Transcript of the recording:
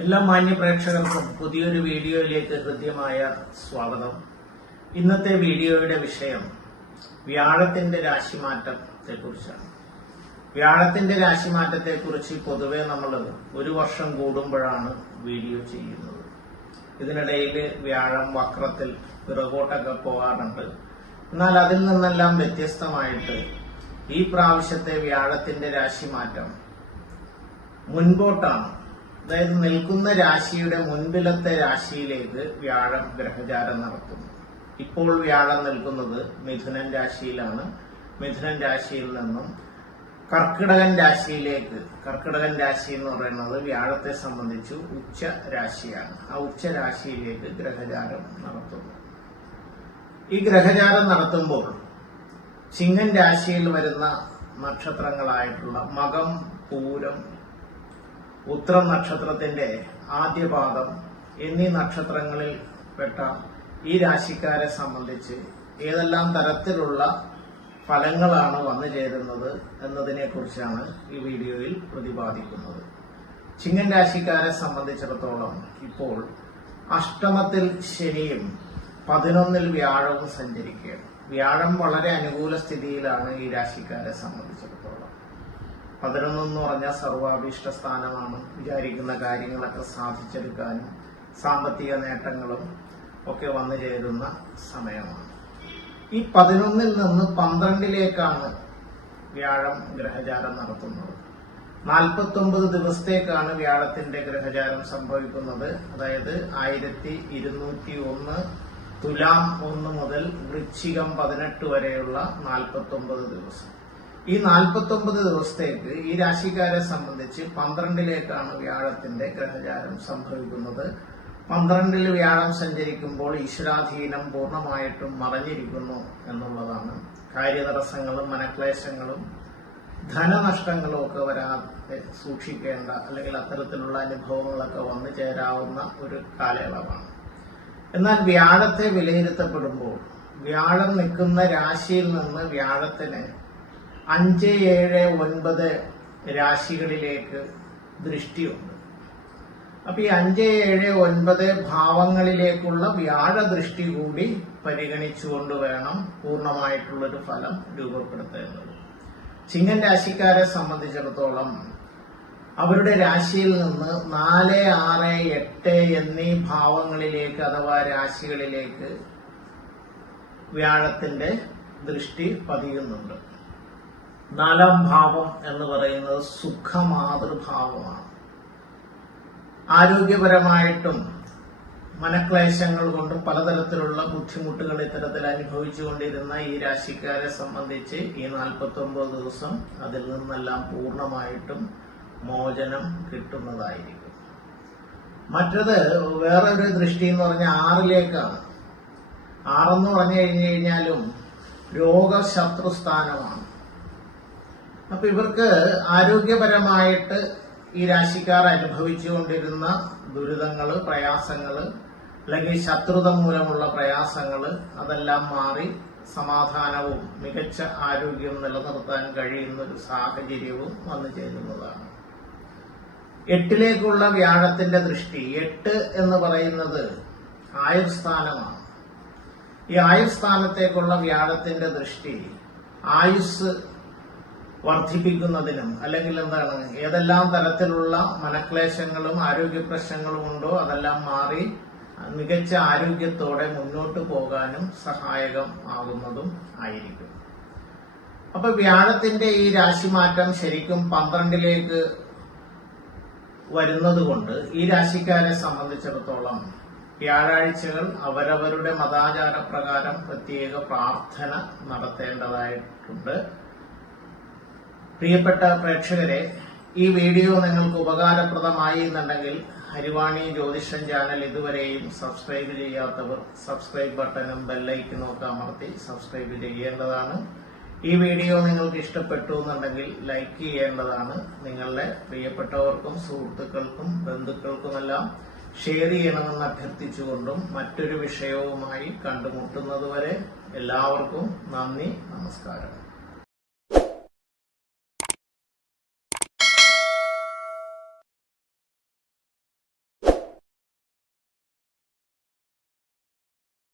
എല്ലാ മാന്യ പ്രേക്ഷകർക്കും പുതിയൊരു വീഡിയോയിലേക്ക് ഹൃദ്യമായ സ്വാഗതം. ഇന്നത്തെ വീഡിയോയുടെ വിഷയം വ്യാഴത്തിന്റെ രാശിമാറ്റത്തെ കുറിച്ചാണ് വ്യാഴത്തിന്റെ രാശിമാറ്റത്തെ കുറിച്ച് പൊതുവെ നമ്മൾ ഒരു വർഷം കൂടുമ്പോഴാണ് വീഡിയോ ചെയ്യുന്നത്. ഇതിനിടയിൽ വ്യാഴം വക്രത്തിൽ പിറകോട്ടൊക്കെ പോകാറുണ്ട്. എന്നാൽ അതിൽ നിന്നെല്ലാം വ്യത്യസ്തമായിട്ട് ഈ പ്രാവശ്യത്തെ വ്യാഴത്തിന്റെ രാശിമാറ്റം മുൻപോട്ടാണ്. അതായത് നിൽക്കുന്ന രാശിയുടെ മുൻപിലത്തെ രാശിയിലേക്ക് വ്യാഴം ഗ്രഹചാരം നടത്തുന്നു ഇപ്പോൾ വ്യാഴം നിൽക്കുന്നത് മിഥുനൻ രാശിയിലാണ്. മിഥുനൻ രാശിയിൽ നിന്നും കർക്കിടകൻ രാശിയിലേക്ക് കർക്കിടകൻ രാശി എന്ന് പറയുന്നത് വ്യാഴത്തെ സംബന്ധിച്ച് ഉച്ച രാശിയാണ്. ആ ഉച്ച രാശിയിലേക്ക് ഗ്രഹചാരം നടത്തുന്നു. ഈ ഗ്രഹചാരം നടത്തുമ്പോൾ ചിങ്ങൻ രാശിയിൽ വരുന്ന നക്ഷത്രങ്ങളായിട്ടുള്ള മകം പൂരം ഉത്രം നക്ഷത്രത്തിന്റെ ആദ്യപാദം എന്നീ നക്ഷത്രങ്ങളിൽ പെട്ട ഈ രാശിക്കാരെ സംബന്ധിച്ച് ഏതെല്ലാം തരത്തിലുള്ള ഫലങ്ങളാണ് വന്നു ചേരുന്നത് എന്നതിനെ കുറിച്ചാണ് ഈ വീഡിയോയിൽ പ്രതിപാദിക്കുന്നത്. ചിങ്ങൻ രാശിക്കാരെ സംബന്ധിച്ചിടത്തോളം ഇപ്പോൾ അഷ്ടമത്തിൽ ശനിയും പതിനൊന്നിൽ വ്യാഴവും സഞ്ചരിക്കുകയാണ്. വ്യാഴം വളരെ അനുകൂല സ്ഥിതിയിലാണ് ഈ രാശിക്കാരെ സംബന്ധിച്ചിടത്തോളം. പതിനൊന്നെന്ന് പറഞ്ഞാൽ സർവാഭീഷ്ട സ്ഥാനമാണ്. വിചാരിക്കുന്ന കാര്യങ്ങളൊക്കെ സാധിച്ചെടുക്കാനും സാമ്പത്തിക നേട്ടങ്ങളും ഒക്കെ വന്നു ചേരുന്ന സമയമാണ്. ഈ പതിനൊന്നിൽ നിന്ന് പന്ത്രണ്ടിലേക്കാണ് വ്യാഴം ഗ്രഹചാരം നടത്തുന്നത്. നാൽപ്പത്തി ഒമ്പത് ദിവസത്തേക്കാണ് വ്യാഴത്തിന്റെ ഗ്രഹചാരം സംഭവിക്കുന്നത്. അതായത് ആയിരത്തി ഇരുന്നൂറ്റി ഒന്ന് തുലാം ഒന്ന് മുതൽ വൃശ്ചികം പതിനെട്ട് വരെയുള്ള നാൽപ്പത്തി ഒമ്പത് ദിവസം. ഈ നാൽപ്പത്തി ഒമ്പത് ദിവസത്തേക്ക് ഈ രാശിക്കാരെ സംബന്ധിച്ച് പന്ത്രണ്ടിലേക്കാണ് വ്യാഴത്തിന്റെ ഗ്രഹചാരം സംഭവിക്കുന്നത്. പന്ത്രണ്ടിൽ വ്യാഴം സഞ്ചരിക്കുമ്പോൾ ഈശ്വരാധീനം പൂർണമായിട്ടും മറഞ്ഞിരിക്കുന്നു എന്നുള്ളതാണ്. കാര്യതടസ്സങ്ങളും മനക്ലേശങ്ങളും ധനനഷ്ടങ്ങളും ഒക്കെ വരാതെ സൂക്ഷിക്കേണ്ട അല്ലെങ്കിൽ അത്തരത്തിലുള്ള അനുഭവങ്ങളൊക്കെ വന്നു ചേരാവുന്ന ഒരു കാലയളവാണ്. എന്നാൽ വ്യാഴത്തെ വിലയിരുത്തപ്പെടുമ്പോൾ വ്യാഴം നിൽക്കുന്ന രാശിയിൽ നിന്ന് വ്യാഴത്തിന് അഞ്ച് ഏഴ് ഒൻപത് രാശികളിലേക്ക് ദൃഷ്ടിയുണ്ട്. അപ്പൊ ഈ അഞ്ച് ഏഴ് ഒൻപത് ഭാവങ്ങളിലേക്കുള്ള വ്യാഴ ദൃഷ്ടി കൂടി പരിഗണിച്ചുകൊണ്ട് വേണം പൂർണമായിട്ടുള്ളൊരു ഫലം രൂപപ്പെടുത്തേണ്ടത്. ചിങ്ങൻ രാശിക്കാരെ സംബന്ധിച്ചിടത്തോളം അവരുടെ രാശിയിൽ നിന്ന് നാല് ആറ് എട്ട് എന്നീ ഭാവങ്ങളിലേക്ക് അഥവാ രാശികളിലേക്ക് വ്യാഴത്തിന്റെ ദൃഷ്ടി പതിയുന്നുണ്ട്. നാലാം ഭാവം എന്ന് പറയുന്നത് സുഖമാതൃഭാവമാണ്. ആരോഗ്യപരമായിട്ടും മനക്ലേശങ്ങൾ കൊണ്ടും പലതരത്തിലുള്ള ബുദ്ധിമുട്ടുകൾ ഇത്തരത്തിൽ അനുഭവിച്ചുകൊണ്ടിരുന്ന ഈ രാശിക്കാരെ സംബന്ധിച്ച് ഈ നാൽപ്പത്തി ഒമ്പത് ദിവസം അതിൽ നിന്നെല്ലാം പൂർണമായിട്ടും മോചനം കിട്ടുന്നതായിരിക്കും. മറ്റത് വേറൊരു ദൃഷ്ടി എന്ന് പറഞ്ഞാൽ ആറിലേക്കാണ്. ആറെന്ന് പറഞ്ഞു കഴിഞ്ഞു കഴിഞ്ഞാലും രോഗശത്രുസ്ഥാനമാണ്. അപ്പൊ ഇവർക്ക് ആരോഗ്യപരമായിട്ട് ഈ രാശിക്കാർ അനുഭവിച്ചുകൊണ്ടിരുന്ന ദുരിതങ്ങൾ പ്രയാസങ്ങൾ അല്ലെങ്കിൽ ശത്രുത മൂലമുള്ള പ്രയാസങ്ങൾ അതെല്ലാം മാറി സമാധാനവും മികച്ച ആരോഗ്യവും നിലനിർത്താൻ കഴിയുന്ന ഒരു സാഹചര്യവും വന്നു ചേരുന്നതാണ്. എട്ടിലേക്കുള്ള വ്യാഴത്തിന്റെ ദൃഷ്ടി എട്ട് എന്ന് പറയുന്നത് ആയുസ്ഥാനമാണ് ഈ ആയുസ്ഥാനത്തേക്കുള്ള വ്യാഴത്തിന്റെ ദൃഷ്ടി ആയുസ് വർദ്ധിപ്പിക്കുന്നതിനും അല്ലെങ്കിൽ എന്താണ് ഏതെല്ലാം തരത്തിലുള്ള മനക്ലേശങ്ങളും ആരോഗ്യ പ്രശ്നങ്ങളും ഉണ്ടോ അതെല്ലാം മാറി മികച്ച ആരോഗ്യത്തോടെ മുന്നോട്ട് പോകാനും സഹായകം ആകുന്നതും ആയിരിക്കും. അപ്പൊ വ്യാഴത്തിന്റെ ഈ രാശിമാറ്റം ശരിക്കും പന്ത്രണ്ടിലേക്ക് വരുന്നത് കൊണ്ട് ഈ രാശിക്കാരെ സംബന്ധിച്ചിടത്തോളം വ്യാഴാഴ്ചകൾ അവരവരുടെ മതാചാര പ്രകാരം പ്രത്യേക പ്രാർത്ഥന നടത്തേണ്ടതായിട്ടുണ്ട്. പ്രിയപ്പെട്ട പ്രേക്ഷകരെ ഈ വീഡിയോ നിങ്ങൾക്ക് ഉപകാരപ്രദമായി എന്നുണ്ടെങ്കിൽ ഹരിവാണി ജ്യോതിഷൻ ചാനൽ ഇതുവരെയും സബ്സ്ക്രൈബ് ചെയ്യാത്തവർ സബ്സ്ക്രൈബ് ബട്ടണും ബെല്ലൈക്കനും ഒക്കെ അമർത്തി സബ്സ്ക്രൈബ് ചെയ്യേണ്ടതാണ്. ഈ വീഡിയോ നിങ്ങൾക്ക് ഇഷ്ടപ്പെട്ടു എന്നുണ്ടെങ്കിൽ ലൈക്ക് ചെയ്യേണ്ടതാണ്. നിങ്ങളുടെ പ്രിയപ്പെട്ടവർക്കും സുഹൃത്തുക്കൾക്കും ബന്ധുക്കൾക്കുമെല്ലാം ഷെയർ ചെയ്യണമെന്ന് അഭ്യർത്ഥിച്ചുകൊണ്ടും മറ്റൊരു വിഷയവുമായി കണ്ടുമുട്ടുന്നതുവരെ എല്ലാവർക്കും നന്ദി നമസ്കാരം.